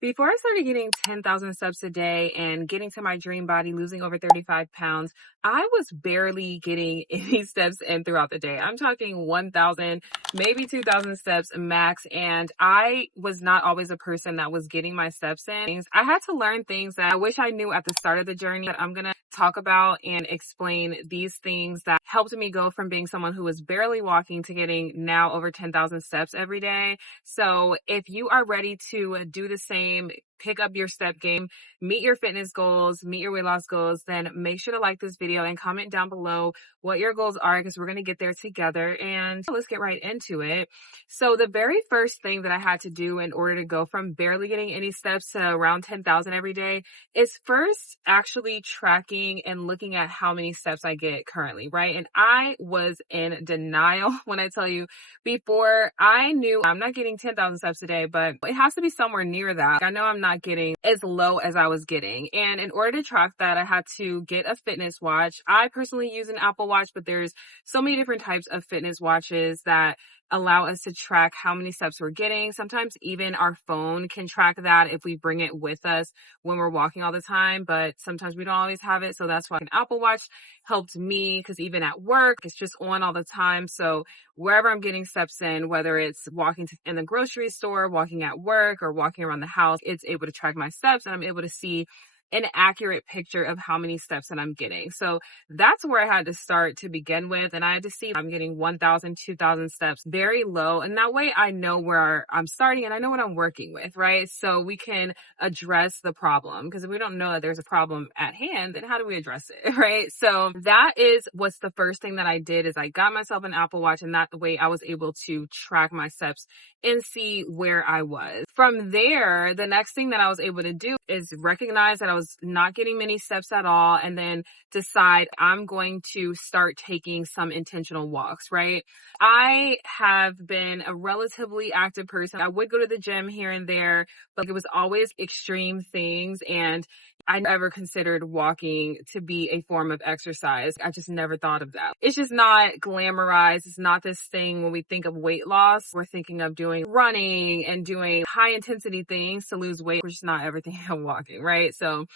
Before I started getting 10,000 steps a day and getting to my dream body, losing over 35 pounds, I was barely getting any steps in throughout the day. I'm talking 1,000, maybe 2,000 steps max. And I was not always a person that was getting my steps in. I had to learn things that I wish I knew at the start of the journey that I'm going to talk about and explain these things that helped me go from being someone who was barely walking to getting now over 10,000 steps every day. So if you are ready to do the same, pick up your step game, meet your fitness goals, meet your weight loss goals, then make sure to like this video and comment down below what your goals are because we're going to get there together. And let's get right into it. So the very first thing that I had to do in order to go from barely getting any steps to around 10,000 every day is first actually tracking and looking at how many steps I get currently, right? And I was in denial when I tell you before I knew I'm not getting 10,000 steps a day, but it has to be somewhere near that. I know I'm not getting as low as I was getting. And in order to track that, I had to get a fitness watch. I personally use an Apple Watch, but there's so many different types of fitness watches that allow us to track how many steps we're getting. Sometimes even our phone can track that if we bring it with us when we're walking all the time, but sometimes we don't always have it. So that's why an Apple Watch helped me because even at work, it's just on all the time. So wherever I'm getting steps in, whether it's walking in the grocery store, walking at work, or walking around the house, it's able to track my steps and I'm able to see an accurate picture of how many steps that I'm getting. So that's where I had to start to begin with. And I had to see I'm getting 1,000, 2,000 steps very low. And that way I know where I'm starting and I know what I'm working with, right? So we can address the problem because if we don't know that there's a problem at hand, then how do we address it, right? So that is what's the first thing that I did is I got myself an Apple Watch and that the way I was able to track my steps and see where I was. From there, the next thing that I was able to do is recognize that I was not getting many steps at all and then decide I'm going to start taking some intentional walks, right? I have been a relatively active person. I would go to the gym here and there, but it was always extreme things and I never considered walking to be a form of exercise. I just never thought of that. It's just not glamorized. It's not this thing when we think of weight loss, we're thinking of doing running and doing high intensity things to lose weight, which is not everything I'm walking, right? So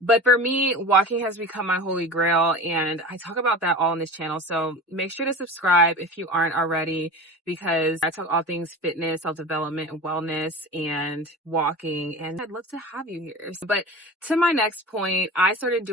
but for me, walking has become my holy grail and I talk about that all on this channel. So make sure to subscribe if you aren't already because I talk all things fitness, self-development, and wellness and walking. And I'd love to have you here. But to my next point, I started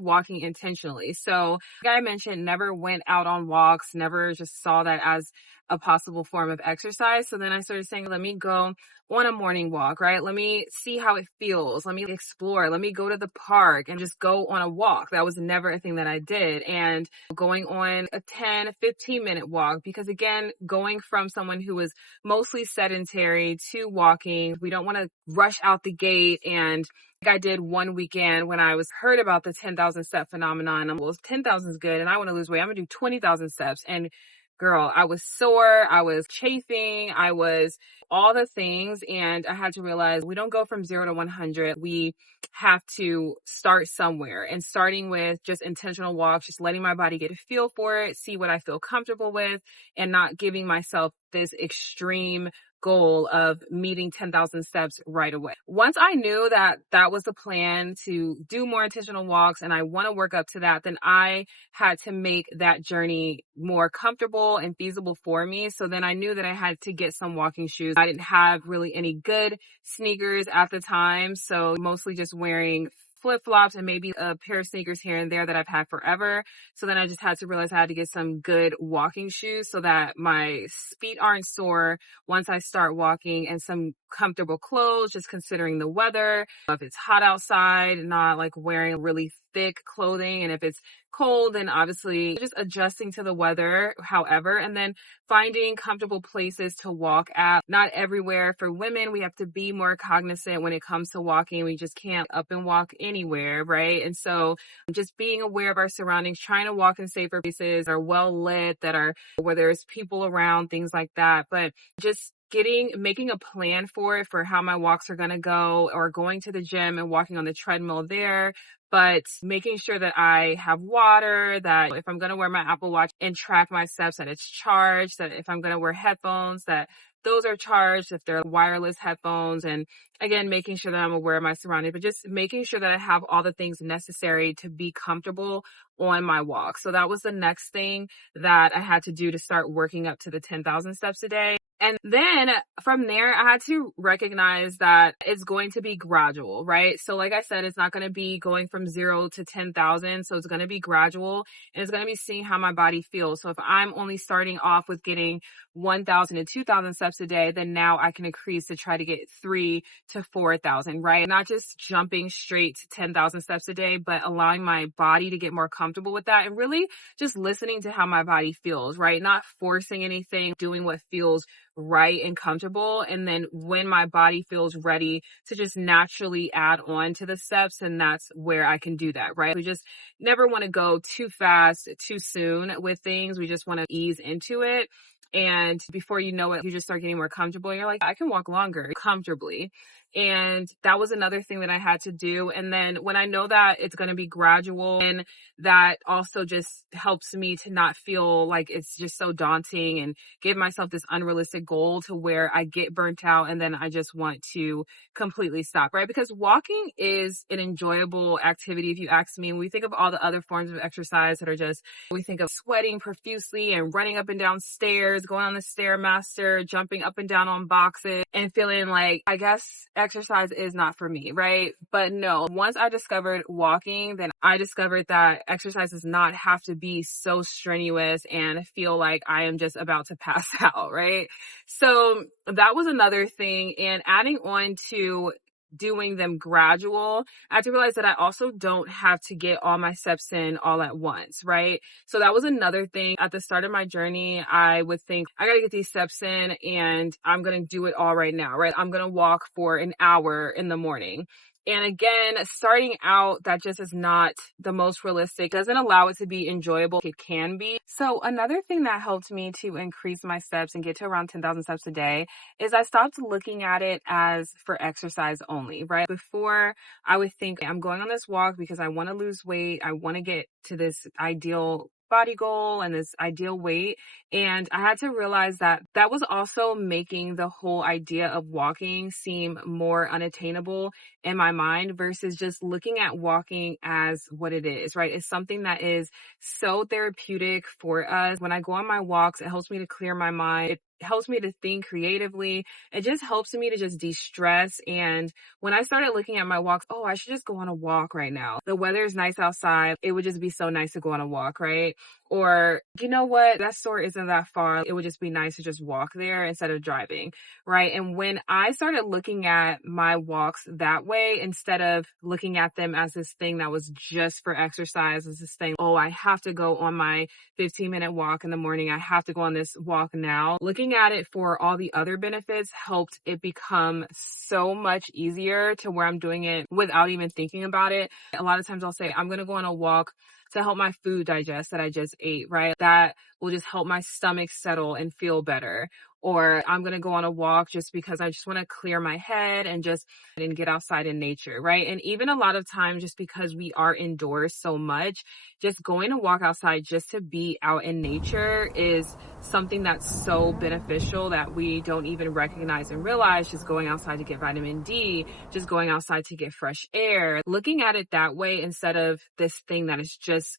walking intentionally. So like I mentioned, never went out on walks, never just saw that as a possible form of exercise. So then I started saying, let me go on a morning walk, right? Let me see how it feels. Let me explore. Let me go to the park and just go on a walk. That was never a thing that I did. And going on a 10, 15-minute walk, because again, going from someone who was mostly sedentary to walking, we don't want to rush out the gate and like I did one weekend when I was heard about the 10,000 step phenomenon. Well, 10,000 is good and I want to lose weight. I'm going to do 20,000 steps. And girl, I was sore. I was chafing. I was all the things. And I had to realize we don't go from 0 to 100. We have to start somewhere and starting with just intentional walks, just letting my body get a feel for it, see what I feel comfortable with and not giving myself this extreme goal of meeting 10,000 steps right away. Once I knew that that was the plan to do more intentional walks and I want to work up to that, then I had to make that journey more comfortable and feasible for me. So then I knew that I had to get some walking shoes. I didn't have really any good sneakers at the time. So mostly just wearing flip-flops and maybe a pair of sneakers here and there that I've had forever. So then I just had to realize I had to get some good walking shoes so that my feet aren't sore once I start walking and some comfortable clothes, just considering the weather. If it's hot outside, not like wearing really thick clothing. And if it's cold, then obviously just adjusting to the weather, however, and then finding comfortable places to walk at. Not everywhere. For women, we have to be more cognizant when it comes to walking. We just can't up and walk anywhere, right? And so just being aware of our surroundings, trying to walk in safer places, are well lit, that are where there's people around, things like that. But just making a plan for it, for how my walks are going to go, or going to the gym and walking on the treadmill there, but making sure that I have water, that if I'm going to wear my Apple Watch and track my steps, that it's charged, that if I'm going to wear headphones, that those are charged, if they're wireless headphones, and again, making sure that I'm aware of my surroundings, but just making sure that I have all the things necessary to be comfortable on my walk. So that was the next thing that I had to do to start working up to the 10,000 steps a day. And then from there, I had to recognize that it's going to be gradual, right? So like I said, it's not going to be going from 0 to 10,000. So it's going to be gradual, and it's going to be seeing how my body feels. So if I'm only starting off with getting 1,000 to 2,000 steps a day, then now I can increase to try to get 3 to 4,000, right? Not just jumping straight to 10,000 steps a day, but allowing my body to get more comfortable with that, and really just listening to how my body feels, right? Not forcing anything, doing what feels right and comfortable. And then when my body feels ready to just naturally add on to the steps, and that's where I can do that, right? We just never want to go too fast, too soon with things. We just want to ease into it. And before you know it, you just start getting more comfortable. And you're like, I can walk longer comfortably. And that was another thing that I had to do. And then when I know that it's going to be gradual, and that also just helps me to not feel like it's just so daunting and give myself this unrealistic goal to where I get burnt out and then I just want to completely stop, right? Because walking is an enjoyable activity, if you ask me. And we think of all the other forms of exercise that are just, we think of sweating profusely and running up and down stairs, going on the Stairmaster, jumping up and down on boxes, and feeling like, I guess exercise is not for me, right? But no, once I discovered walking, then I discovered that exercise does not have to be so strenuous and feel like I am just about to pass out, right? So that was another thing. And adding on to doing them gradual, I had to realize that I also don't have to get all my steps in all at once, right? So that was another thing. At the start of my journey, I would think, I gotta get these steps in and I'm gonna do it all right now, right? I'm gonna walk for an hour in the morning. And again, starting out, that just is not the most realistic. It doesn't allow it to be enjoyable. It can be. So another thing that helped me to increase my steps and get to around 10,000 steps a day is I stopped looking at it as for exercise only, right? Before, I would think I'm going on this walk because I want to lose weight. I want to get to this ideal body goal and this ideal weight. And I had to realize that that was also making the whole idea of walking seem more unattainable in my mind versus just looking at walking as what it is, right? It's something that is so therapeutic for us. When I go on my walks, it helps me to clear my mind. It helps me to think creatively. It just helps me to just de-stress. And when I started looking at my walks, oh, I should just go on a walk right now. The weather is nice outside. It would just be so nice to go on a walk, right? Or, you know what? That store isn't that far. It would just be nice to just walk there instead of driving, right? And when I started looking at my walks that way, instead of looking at them as this thing that was just for exercise, as this thing, oh, I have to go on my 15-minute walk in the morning. I have to go on this walk now. Looking at it for all the other benefits helped it become so much easier to where I'm doing it without even thinking about it. A lot of times I'll say, I'm going to go on a walk to help my food digest that I just ate, right? That will just help my stomach settle and feel better. Or I'm going to go on a walk just because I just want to clear my head and just and get outside in nature, right? And even a lot of times, just because we are indoors so much, just going to walk outside just to be out in nature is something that's so beneficial that we don't even recognize and realize. Just going outside to get vitamin D, just going outside to get fresh air, looking at it that way instead of this thing that is just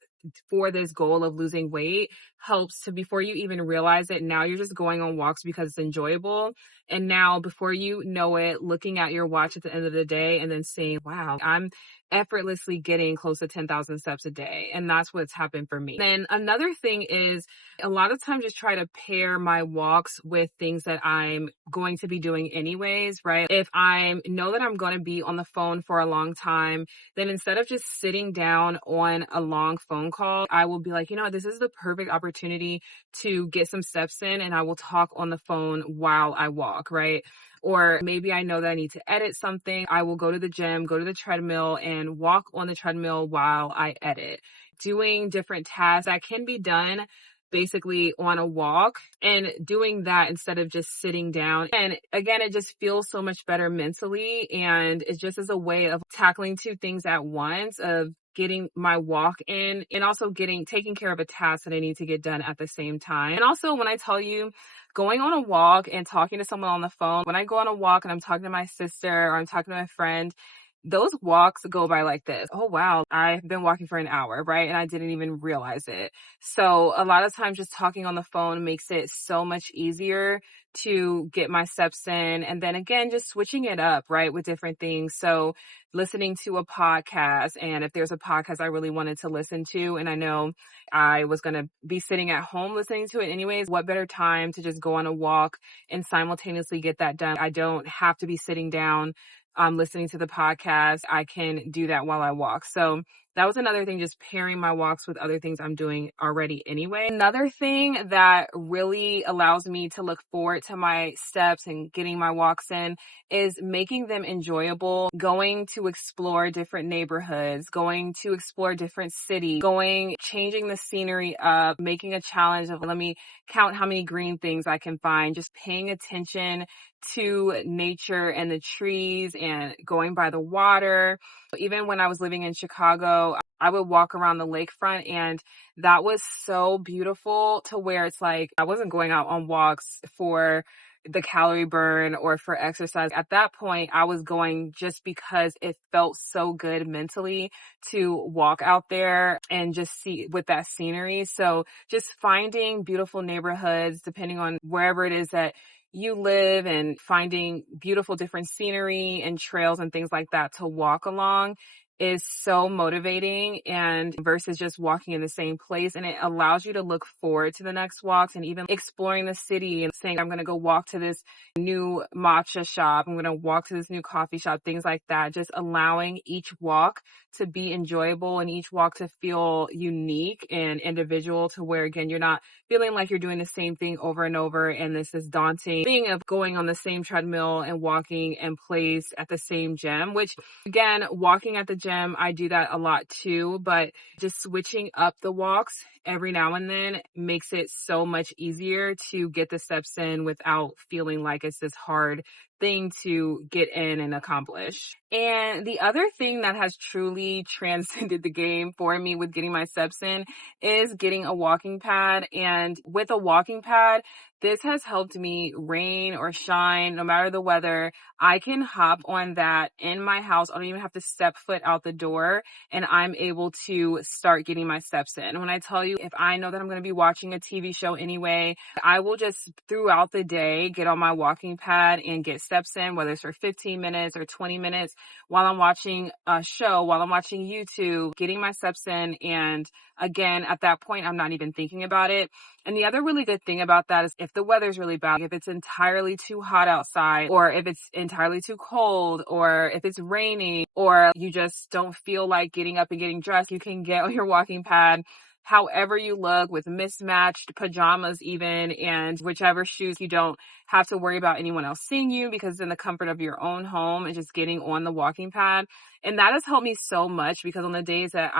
for this goal of losing weight helps to, before you even realize it, now you're just going on walks because it's enjoyable. And now before you know it, looking at your watch at the end of the day and then saying, wow, I'm effortlessly getting close to 10,000 steps a day. And that's what's happened for me. Then another thing is a lot of times just try to pair my walks with things that I'm going to be doing anyways, right? If I know that I'm going to be on the phone for a long time, then instead of just sitting down on a long phone call, I will be like, you know, this is the perfect opportunity to get some steps in, and I will talk on the phone while I walk, right? Or maybe I know that I need to edit something. I will go to the gym, go to the treadmill, and walk on the treadmill while I edit. Doing different tasks that can be done basically on a walk and doing that instead of just sitting down. And again, it just feels so much better mentally. And it's just as a way of tackling two things at once, of getting my walk in and also taking care of a task that I need to get done at the same time. And also, when I tell you, going on a walk and talking to someone on the phone, when I go on a walk and I'm talking to my sister or I'm talking to my friend, those walks go by like this. Oh, wow, I've been walking for an hour, right? And I didn't even realize it. So a lot of times just talking on the phone makes it so much easier to get my steps in. And then again, just switching it up, right, with different things. So listening to a podcast, and if there's a podcast I really wanted to listen to, and I know I was going to be sitting at home listening to it anyways, what better time to just go on a walk and simultaneously get that done? I don't have to be sitting down listening to the podcast. I can do that while I walk. So that was another thing, just pairing my walks with other things I'm doing already anyway. Another thing that really allows me to look forward to my steps and getting my walks in is making them enjoyable, going to explore different neighborhoods, going to explore different cities, changing the scenery up, making a challenge of, let me count how many green things I can find, just paying attention to nature and the trees and going by the water. Even when I was living in Chicago, I would walk around the lakefront, and that was so beautiful, to where it's like I wasn't going out on walks for the calorie burn or for exercise. At that point, I was going just because it felt so good mentally to walk out there and just see with that scenery. So just finding beautiful neighborhoods, depending on wherever it is that you live, and finding beautiful different scenery and trails and things like that to walk along is so motivating, and versus just walking in the same place. And it allows you to look forward to the next walks, and even exploring the city and saying, I'm going to go walk to this new matcha shop. I'm going to walk to this new coffee shop, things like that. Just allowing each walk to be enjoyable and each walk to feel unique and individual, to where, again, you're not feeling like you're doing the same thing over and over. And this is daunting thing of going on the same treadmill and walking in place at the same gym, which, again, walking at the gym, I do that a lot too, but just switching up the walks every now and then makes it so much easier to get the steps in without feeling like it's this hard thing to get in and accomplish. And the other thing that has truly transcended the game for me with getting my steps in is getting a walking pad. And with a walking pad, this has helped me, rain or shine, no matter the weather. I can hop on that in my house. I don't even have to step foot out the door, and I'm able to start getting my steps in. When I tell you, if I know that I'm going to be watching a TV show anyway, I will just throughout the day get on my walking pad and get steps in, whether it's for 15 minutes or 20 minutes while I'm watching a show, while I'm watching YouTube, getting my steps in. And again, at that point, I'm not even thinking about it. And the other really good thing about that is if the weather's really bad, if it's entirely too hot outside, or if it's entirely too cold, or if it's raining, or you just don't feel like getting up and getting dressed, you can get on your walking pad however you look, with mismatched pajamas even, and whichever shoes. You don't have to worry about anyone else seeing you, because it's in the comfort of your own home and just getting on the walking pad. And that has helped me so much, because on the days that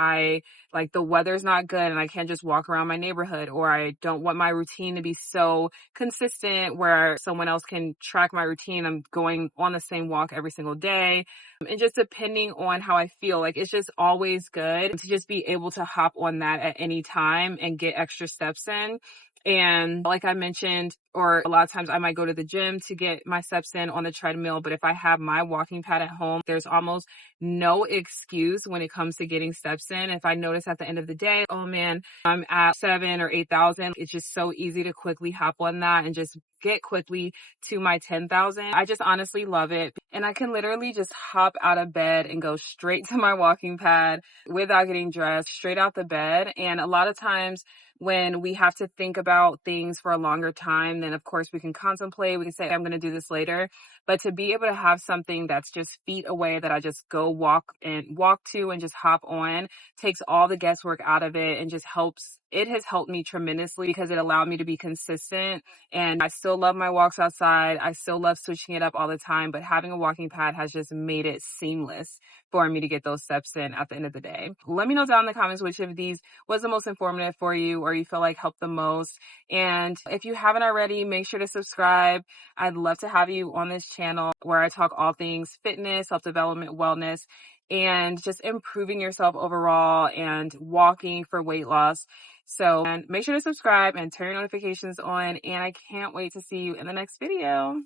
the weather's not good and I can't just walk around my neighborhood, or I don't want my routine to be so consistent where someone else can track my routine, I'm going on the same walk every single day. And just depending on how I feel, like, it's just always good to just be able to hop on that at any time and get extra steps in. And like I mentioned, or a lot of times I might go to the gym to get my steps in on the treadmill. But if I have my walking pad at home, there's almost no excuse when it comes to getting steps in. If I notice at the end of the day, oh man, I'm at 7 or 8,000, it's just so easy to quickly hop on that and just get quickly to my 10,000. I just honestly love it. And I can literally just hop out of bed and go straight to my walking pad without getting dressed, straight out the bed. And a lot of times when we have to think about things for a longer time, then of course we can contemplate, we can say, I'm going to do this later. But to be able to have something that's just feet away that I just go walk to and just hop on, takes all the guesswork out of it and just helps it has helped me tremendously because it allowed me to be consistent. And I still love my walks outside. I still love switching it up all the time, but having a walking pad has just made it seamless for me to get those steps in at the end of the day. Let me know down in the comments which of these was the most informative for you or you feel like helped the most. And if you haven't already, make sure to subscribe. I'd love to have you on this channel where I talk all things fitness, self-development, wellness, and just improving yourself overall and walking for weight loss. So, and make sure to subscribe and turn your notifications on. And I can't wait to see you in the next video.